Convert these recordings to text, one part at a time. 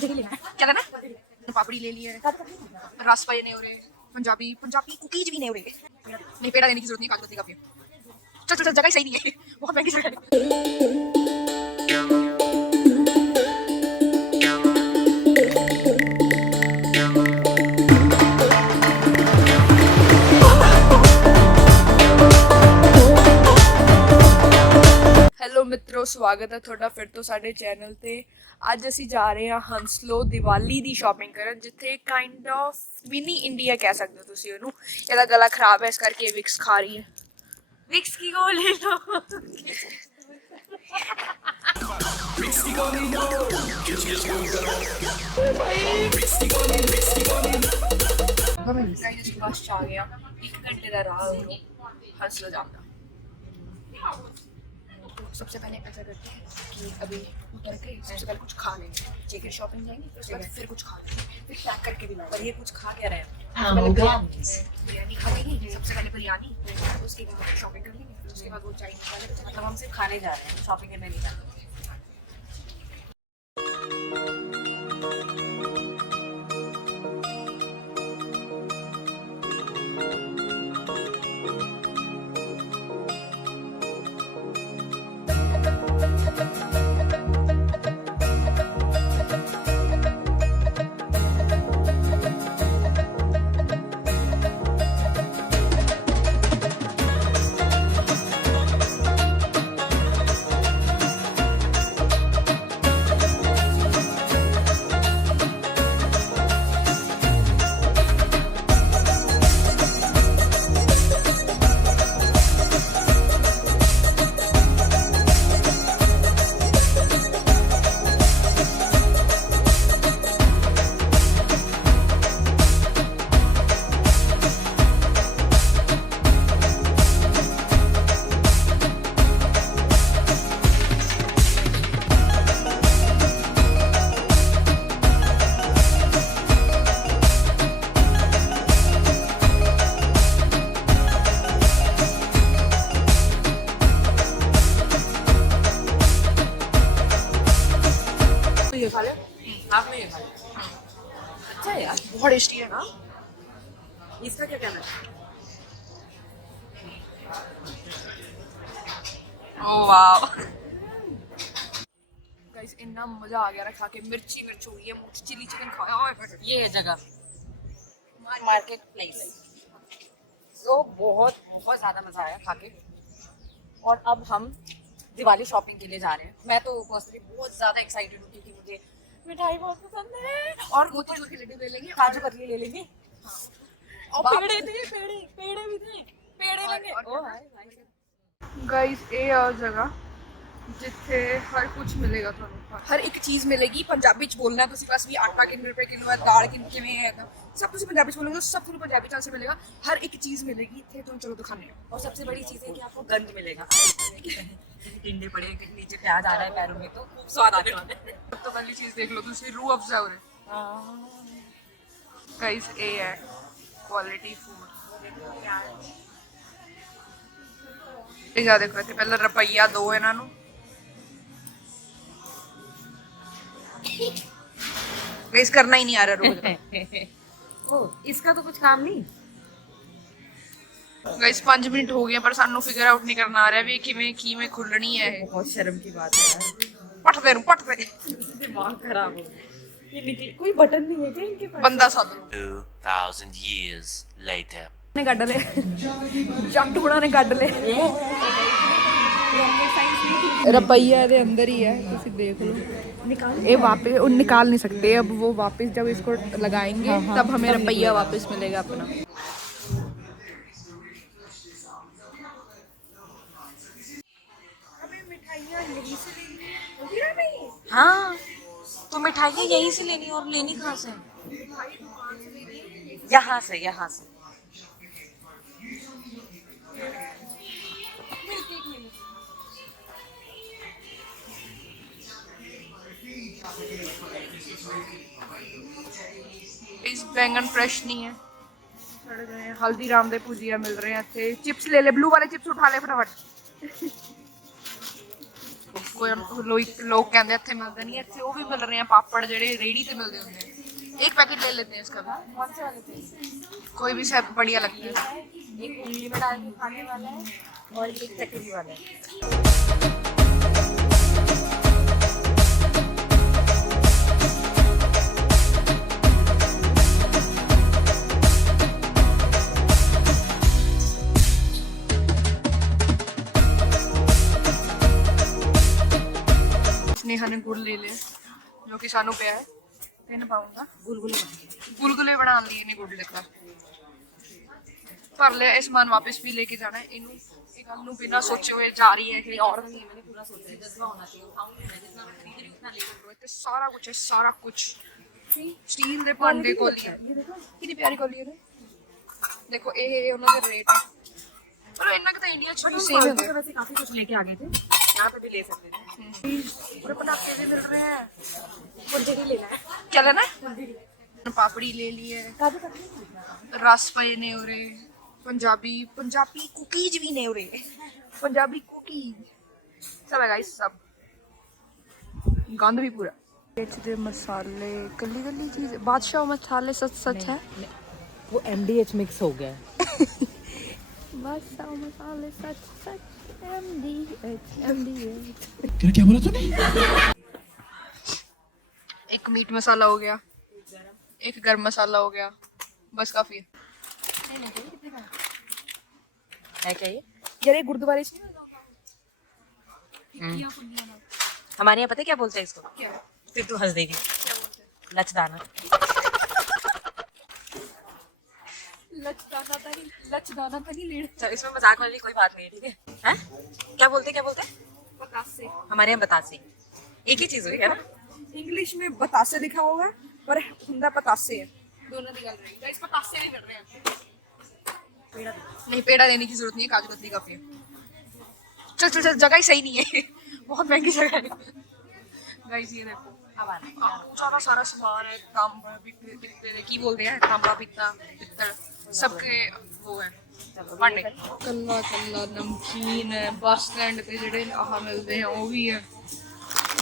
क्या लेना है? पापड़ी ले ली है, रस पाए नहीं हो रहे, पंजाबी पंजाबी कुकीज भी नहीं हो रहे। नहीं पेड़ा लेने की जरूरत नहीं, काजू कतली काफी है। चल चल चल, जगह सही नहीं है, बहुत महंगी जगह है। हेलो मित्रों, स्वागत है थोड़ा फिर तो साडे चैनल ते। ਅੱਜ ਅਸੀਂ ਜਾ ਰਹੇ ਹਾਂ ਹੰਸਲੋ ਦੀਵਾਲੀ ਦੀ ਸ਼ਾਪਿੰਗ ਕਰਨ, ਜਿੱਥੇ ਕਾਈਂਡ ਆਫ ਮਿਨੀ ਇੰਡੀਆ ਕਹਿ ਸਕਦੇ ਹੋ ਤੁਸੀਂ ਉਹਨੂੰ। ਇਹਦਾ ਗਲਾ ਖਰਾਬ ਹੈ ਇਸ ਕਰਕੇ ਵਿਕਸ ਖਾ ਰਹੀ ਹੈ। ਵਿਕਸ ਕੀ ਕੋ ਲੈ ਲਓ। ਅਸੀਂ ਬਸ ਚ ਆ ਗਏ ਹਾਂ, 1 ਘੰਟੇ ਦਾ ਰਾਹ ਹੰਸਲੋ ਜਾਣ ਦਾ। सबसे पहले ऐसा करते हैं कि अभी उतर के सबसे पहले कुछ खा लेंगे, फिर शॉपिंग जाएंगे, उसके बाद फिर कुछ खा लेंगे, फिर पैक करके भी लाएंगे। पर ये कुछ खा क्या रहे हैं? बिरयानी खा लेंगे सबसे पहले, बिरयानी, उसके बाद शॉपिंग कर लेंगे, फिर उसके बाद वो चाइनीज वाले। मतलब हम सिर्फ खाने जा रहे हैं, शॉपिंग करने नहीं जा रहे। आपने ये खाया? अच्छा है यार, बहुत टेस्टी है ना। इसका क्या कहना है? ओह वाव गाइस, इतना मजा आ गया ना खा के। मिर्ची मिर्च हो गई है मुझे, चिली चिकन खाया। ये है जगह, मार्केट प्लेस। तो बहुत बहुत ज़्यादा मज़ा आया खा के। और अब हम दिवाली शॉपिंग के लिए जा रहे हैं। मैं तो पर्सनली बहुत ज़्यादा एक्साइटेड हूँ क्योंकि मुझे मिठाई बहुत पसंद है। और मोतीचूर के लड्डू ले लेंगे, काजू कतली ले लेंगे। और पेड़े थे, पेड़े भी थे, पेड़े लेंगे। ओ हाय गाइस, ये आ जगह जिथे हर कुछ मिलेगा ਤੁਹਾਨੂੰ, हर एक चीज मिलेगी। पंजाबी च बोलना है तुसी, बस भी आटा कितने रुपए किलो है, दाल कितने है, सब तुसी पंजाबी च बोलोगे, सब तुहानू पंजाबी च आंसर मिलेगा। हर एक चीज मिलेगी इत्थे, तुम चलो दिखाने। और सबसे बड़ी चीज़ है कि आपको गंद मिलेगा। टिंडे पड़े नीचे, प्याज आ रहा है पैरों में, तो खूब स्वाद आने वाला है। तो पहली चीज देख लो तुसी, रूह अफ़ज़ा हो रहे गाइस। ये है क्वालिटी फूड। ये देखो, इत्थे पहले रुपया दो इन्हां नू। गाइस करना ही नहीं आ रहा रोज। ओ इसका तो कुछ काम नहीं। गाइस 5 मिनट हो गए पर सानू फिगर आउट नहीं करना आ रहा भी किवें खुलनी है। बहुत शर्म की बात है यार, पट दे दिमाग खराब हो गया। ये निकली कोई बटन नहीं है क्या इनके पास? बंदा साथ 2000 years later ने कट ले, जंग टुकड़ा ने कट ले। रुपया दे अंदर ही है, तुसी देख लो। ये वापस निकाल नहीं सकते अब, वो वापस जब इसको लगाएंगे तब हमें रुपया वापस मिलेगा अपना। हाँ तो मिठाई यहीं से लेनी, और लेनी कहाँ से? यहाँ से, यहाँ से। इस बैंगन फ्रेश नहीं है, सड़ गए हैं। हल्दीराम दे भुजिया मिल रहे हैं इत्थे। चिप्स ले ले, ब्लू वाले चिप्स उठा ले फटाफट। ਕੋਈ ਲੋग कहते ਇੱਥੇ ਮਿਲਦੇ ਨਹੀਂ, ਇੱਥੇ ਉਹ ਵੀ ਮਿਲ ਰਹੇ हैं पापड़ ਜਿਹੜੇ रेडी ਤੇ मिलते होंगे हैं। एक पैकेट ले लेते हैं इसका भी, कौन से वाले थे? कोई भी सब बढ़िया लगती है। एक उंगली में डाल के खाने वाला है और एक चटनी वाला है। स्नेहा ने गुड़ ले लिया जो कि सानू पिया है, तीन पाऊंगा गुलगुले बनाने लिए नहीं गुड़ लेता भर लिया। ये समान वापस भी लेके जाना है। इनू एक गल नू बिना सोचे हुए जा रही है कि और मैंने पूरा सोचा है, जज्बा होना चाहिए, खाऊंगी मैं जितना मैं खरीद रही हूं उतना ले लूं। इत्ते सारा कुछ है, सारा कुछ स्टील दे भांडे कोली है। कितनी प्यारी कोली है देखो, ये उन्होंने रेट है पर इन्ना के तो इंडिया च भी सेम है। वैसे काफी कुछ लेके आ गए थे, यहाँ पे भी ले सकते थे। और पटाखे भी मिल रहे हैं। फुलझड़ी लेना है, क्या लेना है? पापड़ी ले ली है, काजू कतली रस पे ने उरे, पंजाबी पंजाबी कुकीज भी ने उरे, पंजाबी कुकीज सब है गाइस, सब गंद भी पूरा। दे मसाले कली कली चीज, बादशाह मसाले सच सच है, वो MDH मिक्स हो गया है। बादशाह मसाले सच सच MDH। क्या बोला तूने? एक मीट मसाला हो गया, एक गरम मसाला हो गया, बस काफी है। है क्या ये? यार ये गुरुद्वारे से हमारे यहाँ पता है क्या बोलते हैं इसको? क्या फिर तू हंस देगी। लचदाना। लचदाना तो नहीं लेना। चल, इसमें मजाक वाली कोई बात नहीं है, ठीक है? हैं? क्या बोलते हैं बतासे, हमारे यहाँ बतासे, एक ही चीज हुई है ना? इंग्लिश में बतासे लिखा हुआ है पर हुंदा पतासे है, दोनों की गल रही है। गाइस पतासे नहीं कर रहे हैं, नहीं पेड़ा लेने की जरूरत नहीं है, काजू कतली काफी है। चल चल चल, जगह ही सही नहीं है बहुत महंगी जगह है। गाइस ये देखो सारा सारा सामान है, तांबा पित्तल की बोलते हैं, तांबा पित्तल सबके वो है भांडे। कल्ला कल्ला नमकीन है, बस स्टैंड पे जेडे आह मिलते हैं वो भी है,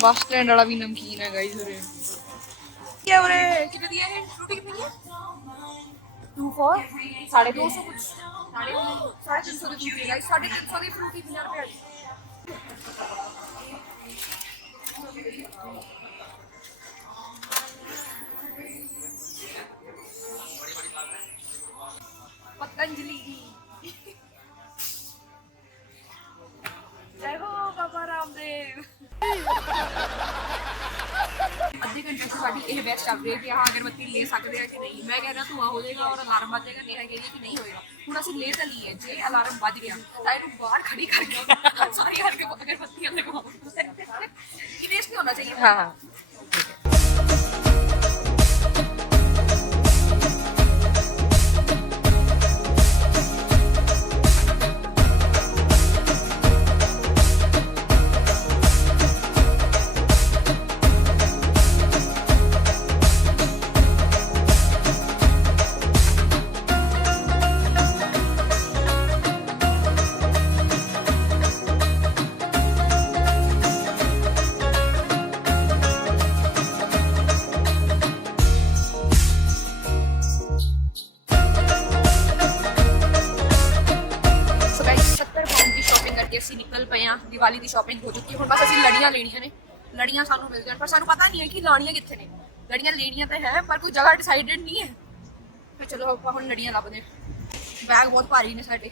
बस स्टैंड वाला भी नमकीन है गाइस। उरे क्या उरे कितने दिया है? फ्रूटी कितनी है? 2 for 250 कुछ। 350 की फ्रूटी गाइस, 350 की फ्रूटी 50 रुपए। पतंजलि जय हो बाबा रामदेव। ਅੱਧੇ ਘੰਟੇ ਤੋਂ ਸਾਡੀ ਇਹ ਬੈਸਟ ਚੱਲ ਰਹੀ ਹੈ ਕਿ ਆਹ ਅਗਰਬੱਤੀ ਲੈ ਸਕਦੇ ਆ ਕਿ ਨਹੀਂ। ਮੈਂ ਕਹਿ ਰਿਹਾ ਧੂਆ ਹੋ ਜਾਏਗਾ ਔਰ ਅਲਾਰਮ ਵੱਜ ਜਾਏਗਾ, ਨੇਹਾ ਕਹਿੰਦੀ ਕਿ ਨਹੀਂ ਹੋਏਗਾ। ਹੁਣ ਅਸੀਂ ਲੈ ਤਾਂ ਲਈਏ, ਜੇ ਅਲਾਰਮ ਵੱਜ ਗਿਆ ਤਾਂ ਇਹਨੂੰ ਬਾਹਰ ਖੜੀ ਕਰਕੇ ਸਾਰੀ ਅਗਰਬੱਤੀਆਂ ਲਗਵਾਓ। ਇਹ ਵੇਸਟ ਨਹੀਂ ਹੋਣਾ ਚਾਹੀਏ। हाँ ਅਸੀਂ ਨਿਕਲ ਪਏ ਆ, ਦੀਵਾਲੀ ਦੀ ਸ਼ਾਪਿੰਗ ਹੋ ਚੁੱਕੀ। ਹੁਣ ਬਸ ਅਸੀਂ ਲੜੀਆਂ ਲੈਣੀਆਂ ਨੇ, ਲੜੀਆਂ ਸਾਨੂੰ ਮਿਲ ਜਾਣ ਪਰ ਸਾਨੂੰ ਪਤਾ ਨਹੀਂ ਹੈ ਕਿ ਲਾਣੀਆਂ ਕਿੱਥੇ ਨੇ। ਲੜੀਆਂ ਲੈਣੀਆਂ ਤਾਂ ਹੈ ਪਰ ਕੋਈ ਜਗ੍ਹਾ ਡਿਸਾਈਡਡ ਨਹੀਂ ਹੈ। ਫਿਰ ਚਲੋ ਆਪਾਂ ਹੁਣ ਲੜੀਆਂ ਲੱਭਦੇ। ਬੈਗ ਬਹੁਤ ਭਾਰੀ ਨੇ ਸਾਡੇ।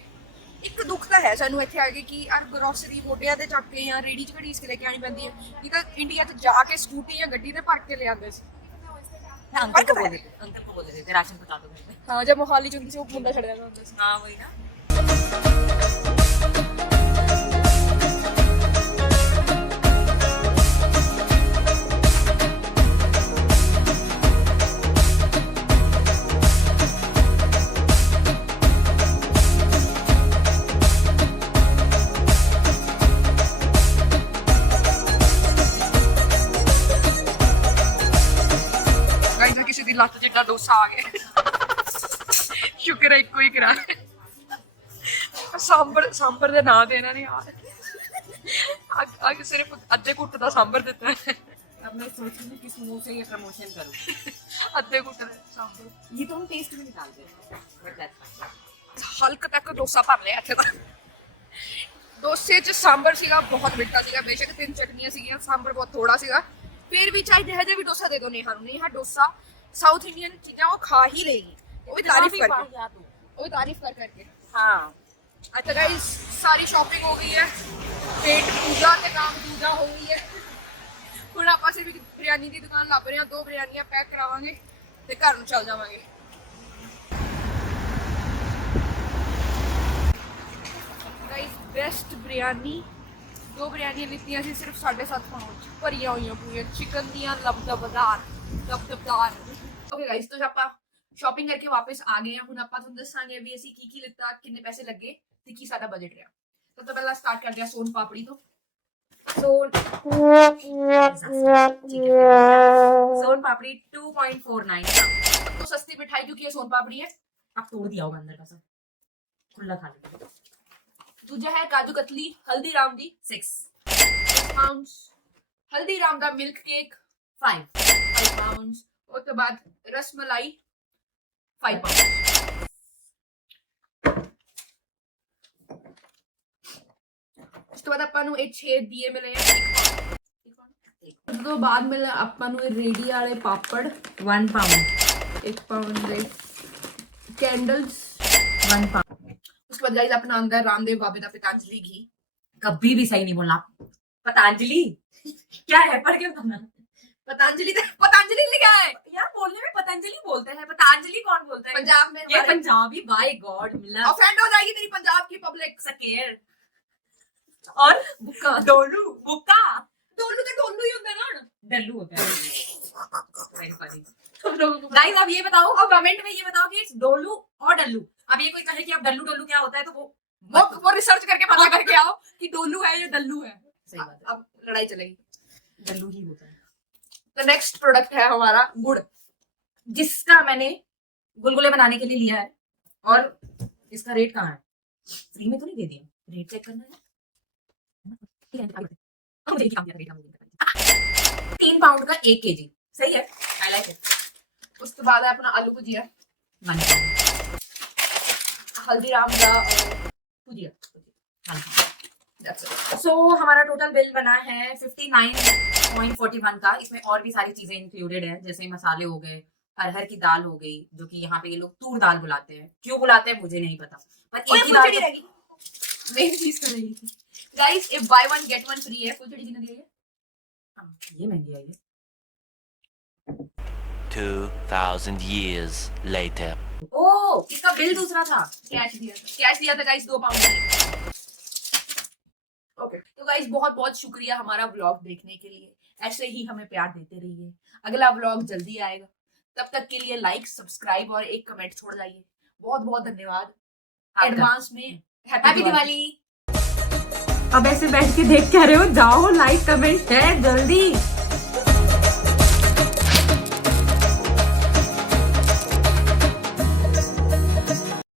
ਇੱਕ ਦੁੱਖ ਤਾਂ ਹੈ ਸਾਨੂੰ ਇੱਥੇ ਆ ਕੇ ਕਿ ਯਾਰ ਗਰੋਸਰੀ ਮੋਢਿਆਂ ਤੇ ਚੱਕ ਕੇ ਜਾਂ ਰੇੜੀ 'ਚ ਘੜੀਸ ਕੇ ਲੈ ਕੇ ਆਣੀ ਪੈਂਦੀ ਹੈ। ਨਹੀਂ ਤਾਂ ਇੰਡੀਆ 'ਚ ਜਾ ਕੇ ਸਕੂਟੀ ਜਾਂ ਗੱਡੀ ਤੇ ਭਰ ਕੇ ਲੈ ਆਉਂਦੇ ਸੀ। मैं अंकल को बोल देते थे राशन पहुंचा दो घर में। ਹਾਂ ਜਦ ਮੋਹਾਲੀ 'ਚ ਹੁੰਦੀ ਸੀ ਉਹ ਮੁੰਡਾ ਛੱਡਿਆ ਹੁੰਦਾ ਸੀ। हाँ वही ना। ਕਿਸੇ ਦੀ ਲੱਤ ਜਿੱਡਾ ਡੋਸਾ ਆ ਗਿਆ। ਸ਼ੁਕਰ ਹੈ ਇੱਕੋ ਹੀ ਕਰਾ। ਸਾਂਬਰ ਦੇ ਨਾਂ ਤੇ ਇਹਨਾਂ ਨੇ ਯਾਰ आगे सिर्फ अद्धे घुट का सांबर देता है। अब मैं सोच रही हूँ किस मुंह से ये प्रमोशन करूँ। अद्धे घुट का सांबर। ये तो हम टेस्ट में निकालते हैं, but that's fine. ਹਲਕ ਤੱਕ ਡੋਸਾ ਭਰ ਲਿਆ ਇੱਥੇ ਤਾਂ। ਡੋਸੇ 'ਚ ਸਾਂਬਰ ਸੀਗਾ, ਬਹੁਤ ਮਿੱਠਾ ਸੀਗਾ, ਬੇਸ਼ੱਕ 3 ਚਟਨੀਆਂ ਸੀਗੀਆਂ, ਸਾਂਬਰ ਬਹੁਤ ਥੋੜਾ ਸੀਗਾ, ਫਿਰ ਵੀ ਚਾਹੇ ਜਿਹੋ ਜਿਹਾ ਵੀ ਡੋਸਾ ਦੇ ਦੋ ਨੇਹਾ ਨੂੰ। ਨੇਹਾ ਡੋਸਾ ਸਾਊਥ ਇੰਡੀਅਨ ਚੀਜ਼ਾਂ ਉਹ ਖਾ ਹੀ ਲਏਗੀ, ਉਹ ਵੀ ਤਾਰੀਫ ਕਰਕੇ, ਉਹ ਵੀ ਤਾਰੀਫ ਕਰ ਕਰਕੇ। हाँ अच्छा गाइस, सारी शॉपिंग हो गई है, पेट पूजा ते काम दूजा हो गई है। ਹੁਣ ਆਪਾਂ ਸਿਰਫ ਇੱਕ ਬਿਰਿਆਨੀ ਦੀ ਦੁਕਾਨ ਲੱਭ ਰਹੇ ਹਾਂ, 2 ਬਿਰਿਆਨੀਆਂ ਪੈਕ ਕਰਾਵਾਂਗੇ ਤੇ ਘਰ ਨੂੰ ਚੱਲ ਜਾਵਾਂਗੇ। गाइस बेस्ट बिरयानी, 2 बिरयानियां लित्तियां सी सिर्फ 7.5 पाउंड भरियां होईयां पूरियां चिकन दियां लबदबदार। ओके गाइस, तो ਆਪਾਂ ਸ਼ਾਪਿੰਗ ਕਰਕੇ ਵਾਪਸ ਆ ਗਏ ਹਾਂ। ਹੁਣ ਆਪਾਂ ਤੁਹਾਨੂੰ ਦੱਸਾਂਗੇ ਵੀ ਅਸੀਂ ਕੀ ਲਿੱਤਾ, ਕਿੰਨੇ ਪੈਸੇ ਲੱਗੇ ਤੇ ਕੀ ਸਾਡਾ ਬਜਟ ਰਿਹਾ। ਸਭ ਤੋਂ ਪਹਿਲਾਂ ਸਟਾਰਟ ਕਰਦੇ ਹਾਂ ਸੋਨ ਪਾਪੜੀ ਤੋਂ। सोन पापड़ी 2.49 का। तो सस्ती मिठाई क्योंकि ये सोन पापड़ी है। अब तोड़ दिया होगा अंदर का सब, खुला खा लिया। दूजा है काजू कतली हल्दीराम दी 6 पाउंड्स, हल्दीराम दा मिल्क केक 5 पाउंड्स, और तो बाद रसमलाई 5 पाउंड। ਉਸ ਤੋਂ ਬਾਅਦ ਆਪਾਂ ਨੂੰ ਇਹ 6 ਦੀਏ ਮਿਲੇ ਆ। ਉਸ ਤੋਂ ਬਾਅਦ ਮਿਲੇ ਆਪਾਂ ਨੂੰ ਇਹ ਰੇਡੀ ਵਾਲੇ ਪਾਪੜ 1 पाउंड 1 ਪਾउंड ਦੇ, कैंडल्स 1 पाउंड। उसके बाद गाइस अपना अंदर रामदेव बाबे का पतंजलि घी। कभी भी सही नहीं बोलना। पतंजलि क्या है, पढ़ के बताना। पतंजलि लिखा है यार, बोलने में पतंजलि बोलते हैं, पतंजलि कौन बोलता है? पंजाब में। ये पंजाबी, बाय गॉड मिला ऑफेंड हो जाएगी तेरी पंजाब की पब्लिक। सकेर और बुक्का, डोलू बुक्का, डोलू तो डोलू ही होता है ना, डल्लू होता है। गाइस अब ये बताओ, अब कमेंट में ये बताओ कि डोलू और डल्लू। अब ये कोई कहे कि अब डल्लू डोलू क्या होता है तो वो रिसर्च करके पता करके आओ कि डोलू है या डल्लू है। सही बात है, अब लड़ाई चलेगी। डल्लू ही होता है। तो नेक्स्ट प्रोडक्ट है हमारा गुड़, जिसका मैंने गुलगुले बनाने के लिए लिया है। और इसका रेट कहाँ है? फ्री में तो नहीं दे दिया, रेट चेक करना है। 3 पाउंड का 1 kg, सही है, आई लाइक इट। उसके बाद है अपना आलू भुजिया 1 पाउंड, हल्दीराम का भुजिया। सो हमारा टोटल बिल बना है 59.41 का। इसमें और भी सारी चीजें इंक्लूडेड है, जैसे मसाले हो गए, अरहर की दाल हो गई, जो कि यहाँ पे ये लोग तूर दाल बुलाते हैं। क्यों बुलाते हैं मुझे नहीं पता, पर एक ही दाल मेन चीज कर रही थी गाइस। ये बाय 1 गेट 1 फ्री है। फुलचड़ी कितने दी है? ये महंगी आई है। 2,000 years later. ओ, इसका बिल दूसरा था। कैश दिया था गाइस 2 पाउंड। ओके, तो गाइस बहुत बहुत शुक्रिया हमारा व्लॉग देखने के लिए। ऐसे ही हमें प्यार देते रहिए। अगला व्लॉग जल्दी आएगा, तब तक के लिए लाइक, सब्सक्राइब और एक कमेंट छोड़ जाइए। बहुत बहुत धन्यवाद एडवांस में। हैप्पी दिवाली। अब ऐसे बैठ के देख क्या रहे हो, जाओ लाइक कमेंट शेयर जल्दी।